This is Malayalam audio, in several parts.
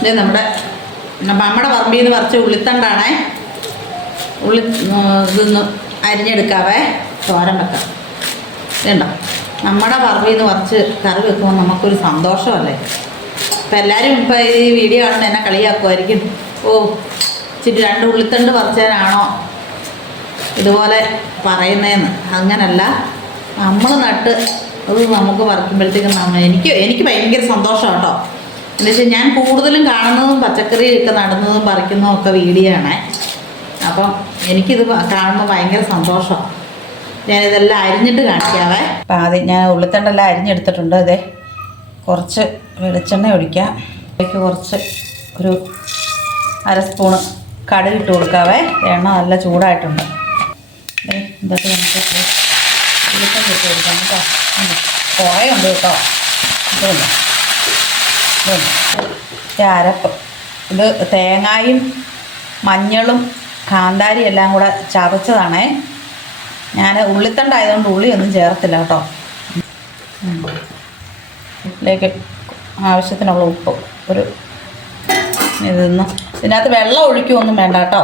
ഇത് നമ്മുടെ നമ്മുടെ പറമ്പിൽ നിന്ന് പറിച്ച ഉള്ളിത്തണ്ടാണേ. ഉള്ളി ഇതൊന്ന് അരിഞ്ഞെടുക്കാവേ. തോരൻ വെക്കാം. ഇതുണ്ടോ? നമ്മുടെ പറമ്പിൽ നിന്ന് പറിച്ച് കറി വെക്കുമ്പോൾ നമുക്കൊരു സന്തോഷമല്ലേ? ഇപ്പം എല്ലാവരും ഇപ്പം ഈ വീഡിയോ കാണുന്ന എന്നെ കളിയാക്കുമായിരിക്കും ഓ ഇച്ചിരി രണ്ട് ഉള്ളിത്തണ്ട് പറിച്ചതിനാണോ ഇതുപോലെ പറയുന്നതെന്ന് അങ്ങനല്ല. നമ്മൾ നട്ട് അത് നമുക്ക് പറിക്കുമ്പോഴത്തേക്കും എനിക്ക് എനിക്ക് ഭയങ്കര സന്തോഷം കേട്ടോ. എന്ന് വെച്ചാൽ ഞാൻ കൂടുതലും കാണുന്നതും പച്ചക്കറി ഒക്കെ നടുന്നതും പറിക്കുന്നതും ഒക്കെ വീഡിയോ ആണേ അപ്പം എനിക്കിത് കാണുമ്പോൾ ഭയങ്കര സന്തോഷമാണ് ഞാനിതെല്ലാം അരിഞ്ഞിട്ട് കാണിക്കാവേ. അപ്പം ആദ്യം ഞാൻ ഉള്ളിത്തണ്ടെല്ലാം അരിഞ്ഞെടുത്തിട്ടുണ്ട്. അതെ കുറച്ച് വെളിച്ചെണ്ണ ഒഴിക്കാം. അതിലേക്ക് കുറച്ച് ഒരു അര സ്പൂണ് കടുക് ഇട്ട് കൊടുക്കാവേ. എണ്ണ നല്ല ചൂടായിട്ടുണ്ട്. ഇതൊക്കെ നമുക്ക് ഉള്ളിത്തണ്ട് ഇട്ട് കൊടുക്കാം കേട്ടോ. കുറേ ഉണ്ട്. കേട്ടോ. ഇതുണ്ട്. ഇതുണ്ട് ഇത് അരപ്പ്. ഇത് തേങ്ങായും മഞ്ഞളും കാന്താരി എല്ലാം കൂടെ ചതച്ചതാണേ. ഞാൻ ഉള്ളിത്തണ്ടായതുകൊണ്ട് ഉള്ളിയൊന്നും ചേർത്തില്ല കേട്ടോ. ഇതിലേക്ക് ആവശ്യത്തിനുള്ള ഉപ്പ് ഒരു ഇതൊന്ന് ഇതിനകത്ത് വെള്ളം ഒഴിക്കുകയൊന്നും വേണ്ട കേട്ടോ.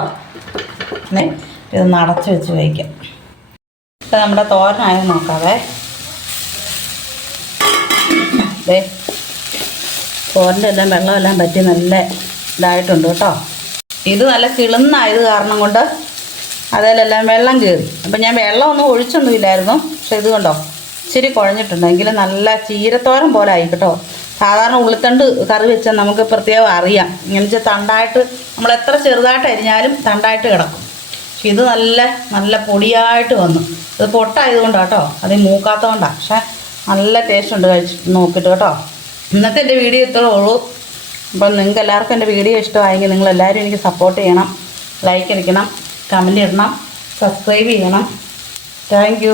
ഇത് നടച്ച് വെച്ച് വയ്ക്കാം ഇപ്പം നമ്മുടെ തോരനായി നോക്കാവേ. ദേ തോരന്റെ എല്ലാം വെള്ളമെല്ലാം പറ്റി നല്ല ഇതായിട്ടുണ്ട് കേട്ടോ. ഇത് നല്ല കിളുന്നായത് കാരണം കൊണ്ട് അതിലെല്ലാം വെള്ളം കയറി അപ്പം ഞാൻ വെള്ളമൊന്നും ഒഴിച്ചൊന്നുമില്ലായിരുന്നു. പക്ഷെ ഇത് കണ്ടോ? ഇച്ചിരി എങ്കിലും നല്ല ചീരത്തോരൻ പോലെ ആയി കേട്ടോ. സാധാരണ ഉള്ളിത്തണ്ട് കറി വെച്ചാൽ നമുക്ക് പ്രത്യേകം അറിയാം. ഇങ്ങനെ വെച്ചാൽ തണ്ടായിട്ട് നമ്മൾ എത്ര ചെറുതായിട്ട് അരിഞ്ഞാലും തണ്ടായിട്ട് കിടക്കും. പക്ഷെ ഇത് നല്ല നല്ല പൊടിയായിട്ട് വന്നു. ഇത് പൊട്ടായതുകൊണ്ടാണ് കേട്ടോ. അത് മൂക്കാത്തതുകൊണ്ടാണ് പക്ഷേ നല്ല ടേസ്റ്റ് ഉണ്ട്. കഴിച്ചിട്ട് നോക്കിയിട്ട് കേട്ടോ. ഇന്നത്തെ എന്റെ വീഡിയോ ഇത്രേ ഉള്ളൂ. അപ്പം നിങ്ങൾക്ക് എല്ലാവർക്കും എന്റെ വീഡിയോ ഇഷ്ടമായെങ്കിൽ നിങ്ങൾ എല്ലാവരും എനിക്ക് സപ്പോർട്ട് ചെയ്യണം. ലൈക്ക് അടിക്കണം. കമന്റ് ഇടണം. സബ്സ്ക്രൈബ് ചെയ്യണം. താങ്ക്